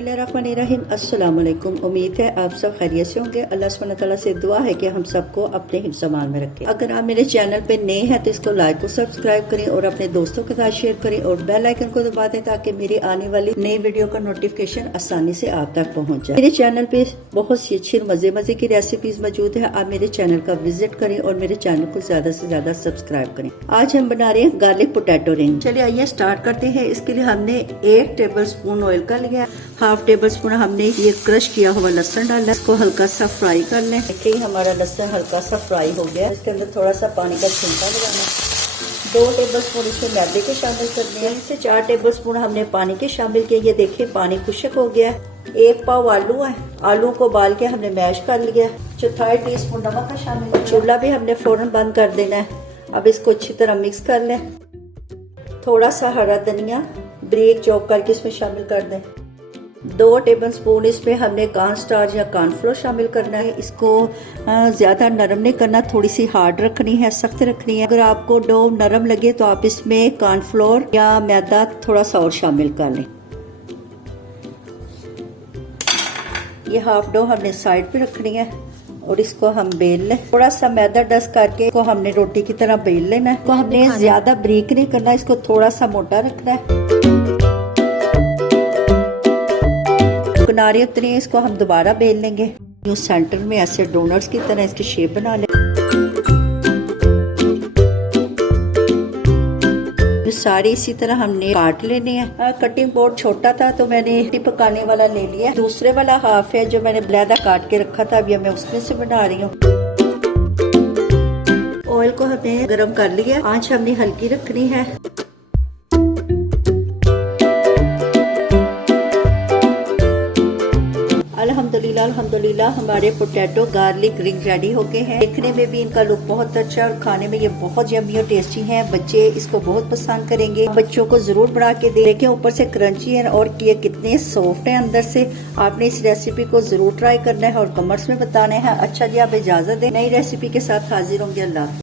बिस्मिल्लाहिर्रहमानिर्रहीम। अस्सलाम वालेकुम। उम्मीद है आप सब खैरियत से होंगे। अल्लाह सुब्हानहू तआला से दुआ है कि हम सबको अपने हिफ्ज़ अमान में रखें। अगर आप मेरे चैनल पे नए हैं तो इसको लाइक और सब्सक्राइब करें और अपने दोस्तों के साथ शेयर करें और बेल आइकन को दबा दें ताकि मेरी आने वाली नई वीडियो का नोटिफिकेशन आसानी से आप तक पहुँच जाए। मेरे चैनल पे बहुत सी अच्छी मजे की रेसिपीज मौजूद है। आप मेरे चैनल का विजिट करें और मेरे चैनल को ज्यादा से ज्यादा सब्सक्राइब करें। आज हम बना रहे हैं गार्लिक पोटैटो रिंग। चलिए आइए स्टार्ट करते हैं। इसके लिए हमने 1 टेबलस्पून ऑयल का लिया, 1/2 टेबलस्पून हमने ये क्रश किया हुआ लहसुन डाला। इसको हल्का सा फ्राई कर लें। देखिए हमारा लहसुन हल्का सा फ्राई हो गया। इसके अंदर थोड़ा सा पानी का छिड़का लगाना। 2 टेबलस्पून इसमें मैदे के शामिल कर दिया। इससे 4 टेबलस्पून हमने पानी के शामिल किया। ये देखिए पानी खुश्क हो गया। 1 पाव आलू है, आलू को उबाल के हमने मैश कर लिया। 1/4 टीस्पून नमक का शामिल किया। चूल्हा भी हमने फौरन बंद कर देना है। अब इसको अच्छी तरह मिक्स कर लें। थोड़ा सा हरा धनिया ब्रीक चॉप करके इसमें शामिल कर दें। 2 टेबलस्पून इसमें हमने कॉर्न स्टार्च या कॉर्नफ्लोर शामिल करना है। इसको ज़्यादा नरम नहीं करना, थोड़ी सी हार्ड रखनी है, सख्त रखनी है। अगर आपको डो नरम लगे तो आप इसमें कॉर्नफ्लोर या मैदा थोड़ा सा और शामिल कर लें। ये हाफ डो हमने साइड पे रखनी है और इसको हम बेल लें। थोड़ा सा मैदा डस्ट करके इसको हमने रोटी की तरह बेल लेना है। इसको हमने ज्यादा ब्रीक नहीं करना, इसको थोड़ा सा मोटा रखना है। किनारे उतनी इसको हम दोबारा बेल लेंगे। जो सेंटर में ऐसे डोनट्स की तरह इसकी शेप बना लें। सारी इसी तरह हमने काट लेने हैं। कटिंग बोर्ड छोटा था तो मैंने रोटी पकाने वाला ले लिया। दूसरे वाला हाफ है जो मैंने अलहदा काट के रखा था, अभी मैं उसमें से बना रही हूँ। ऑयल को हमने गरम कर लिया। आंच हमने हल्की रखनी है। अल्हम्दुलिल्लाह हमारे पोटैटो गार्लिक रिंग रेडी हो गए हैं। देखने में भी इनका लुक बहुत अच्छा और खाने में ये बहुत यम्मी और टेस्टी हैं। बच्चे इसको बहुत पसंद करेंगे। बच्चों को जरूर बना के देखें। ऊपर से क्रंची है और ये कितने सॉफ्ट है अंदर से। आपने इस रेसिपी को जरूर ट्राई करना है और कमेंट्स में बताना है। अच्छा जी, आप इजाजत दें। नई रेसिपी के साथ हाजिर होंगे। अल्लाह।